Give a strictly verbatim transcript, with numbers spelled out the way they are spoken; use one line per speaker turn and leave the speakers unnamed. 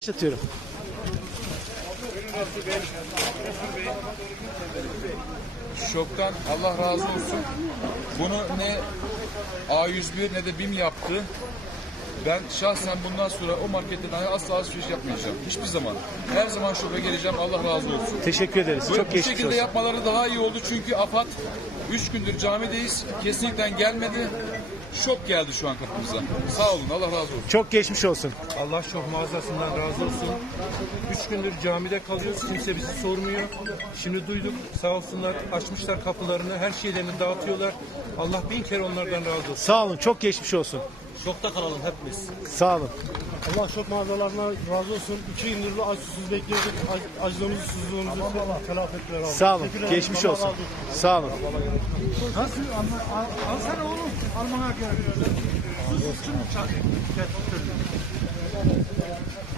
Başlatıyorum.
Şoktan Allah razı olsun. Bunu ne A yüz bir ne de BİM yaptı. Ben şahsen bundan sonra o marketten asla alışveriş yapmayacağım. Hiçbir zaman. Her zaman şoka geleceğim. Allah razı olsun.
Teşekkür ederiz.
Bu,
Çok
bu
geçmiş
şekilde
olsun.
yapmaları daha iyi oldu. Çünkü AFAD üç gündür camideyiz. Kesinlikle gelmedi. Şok geldi şu an kapımıza. Sağ olun. Allah razı olsun.
Çok geçmiş olsun.
Allah çok mağazasından razı olsun. Üç gündür camide kalıyoruz. Kimse bizi sormuyor. Şimdi duyduk. Sağ olsunlar. Açmışlar kapılarını. Her şeylerini dağıtıyorlar. Allah bin kere onlardan razı olsun.
Sağ olun. Çok geçmiş olsun.
Şokta kalalım hepimiz.
Sağ olun.
Allah çok mağazalarına razı olsun. İki gündür aç susuz bekliyorduk. Ac- Acılığımızı, susuzluğumuzu telafi ettiler abi.
Sağ olun.
Teşekkür ederim.
Geçmiş
Allah
olsun.
razı
Sağ olun.
Nasıl? Al, al, alsana oğlum. Almana gel. Susuzsun mu çak?